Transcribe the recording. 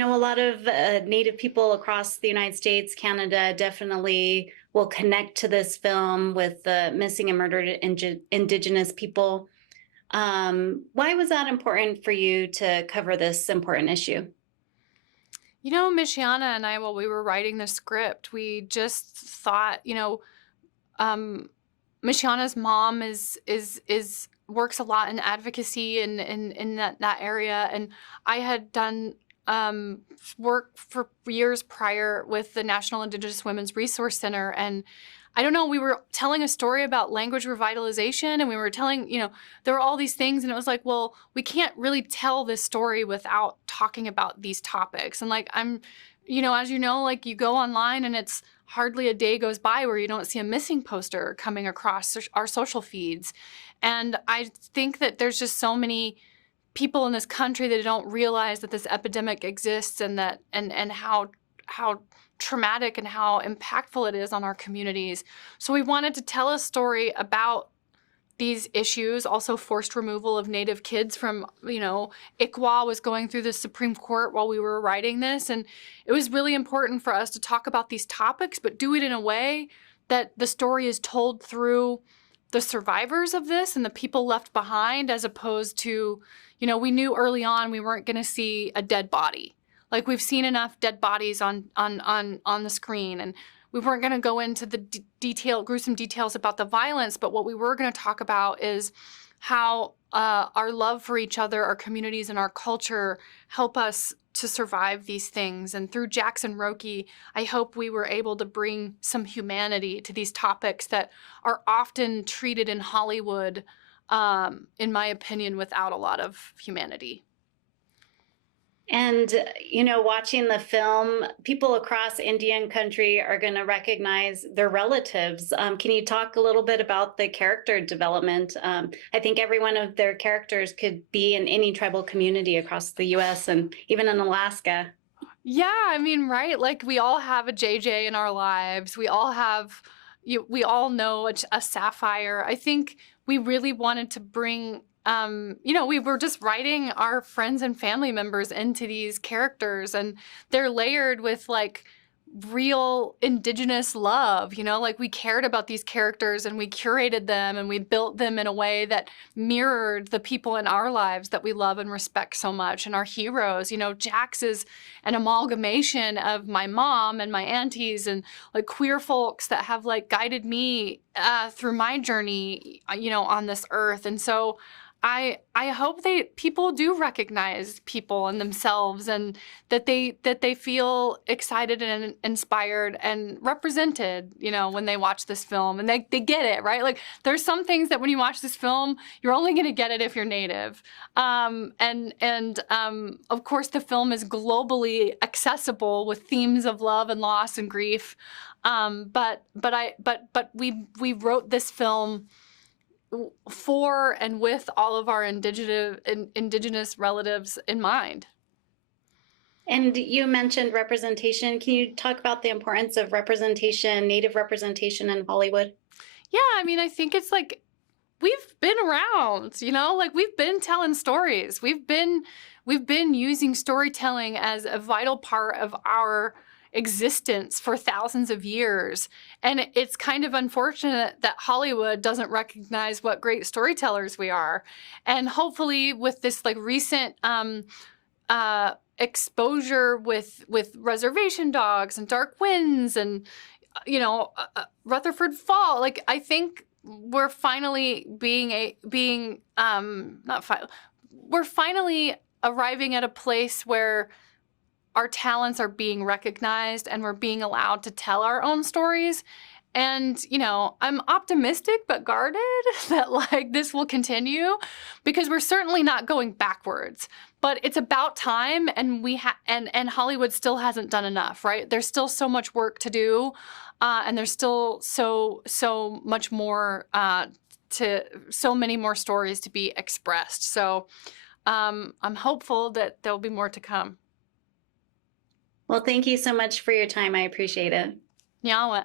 A lot of Native people across the United States, Canada, definitely will connect to this film with the missing and murdered Indigenous people. Why was that important for you to cover this important issue? Michiana and I, while we were writing the script, we just thought, um, Michiana's mom is works a lot in advocacy and in that area, and I had done work for years prior with the National Indigenous Women's Resource Center, and I don't know, we were telling a story about language revitalization, and we were telling, there were all these things, and it was like, well, we can't really tell this story without talking about these topics. And like, as like you go online and it's hardly a day goes by where you don't see a missing poster coming across our social feeds. And I think that there's just so many people in this country that don't realize that this epidemic exists, and that and how traumatic and how impactful it is on our communities. So we wanted to tell a story about these issues. Also, forced removal of Native kids from, ICWA was going through the Supreme Court while we were writing this, and it was really important for us to talk about these topics, but do it in a way that the story is told through the survivors of this and the people left behind, as opposed to, we knew early on we weren't going to see a dead body. Like, we've seen enough dead bodies on the screen, and we weren't going to go into the gruesome details about the violence, but what we were going to talk about is how our love for each other, our communities, and our culture help us to survive these things. And through Jackson Roki, I hope we were able to bring some humanity to these topics that are often treated in Hollywood, in my opinion, without a lot of humanity. And, watching the film, people across Indian country are going to recognize their relatives. Can you talk a little bit about the character development? I think every one of their characters could be in any tribal community across the US and even in Alaska. Yeah, I mean, right? Like, we all have a JJ in our lives. We all have, we all know a Sapphire. I think we really wanted to bring, we were just writing our friends and family members into these characters, and they're layered with like real Indigenous love, like we cared about these characters and we curated them and we built them in a way that mirrored the people in our lives that we love and respect so much, and our heroes. Jax is an amalgamation of my mom and my aunties and like queer folks that have like guided me through my journey, on this earth. And so I hope people do recognize people and themselves, and that they feel excited and inspired and represented, when they watch this film, and they get it, right? Like, there's some things that when you watch this film, you're only going to get it if you're Native. Of course, the film is globally accessible with themes of love and loss and grief. But we wrote this film for and with all of our indigenous relatives in mind. And you mentioned representation. Can you talk about the importance of representation, Native representation in Hollywood? Yeah, I mean, I think it's like, we've been around, like we've been telling stories. We've been using storytelling as a vital part of our existence for thousands of years. And it's kind of unfortunate that Hollywood doesn't recognize what great storytellers we are. And hopefully with this like recent exposure with Reservation Dogs and Dark Winds and, Rutherford Fall, like, I think we're finally we're finally arriving at a place where our talents are being recognized and we're being allowed to tell our own stories. And, I'm optimistic but guarded that like this will continue, because we're certainly not going backwards, but it's about time, and and Hollywood still hasn't done enough, right? There's still so much work to do, and there's still so much more so many more stories to be expressed. So I'm hopeful that there'll be more to come. Well, thank you so much for your time. I appreciate it. Nyawa.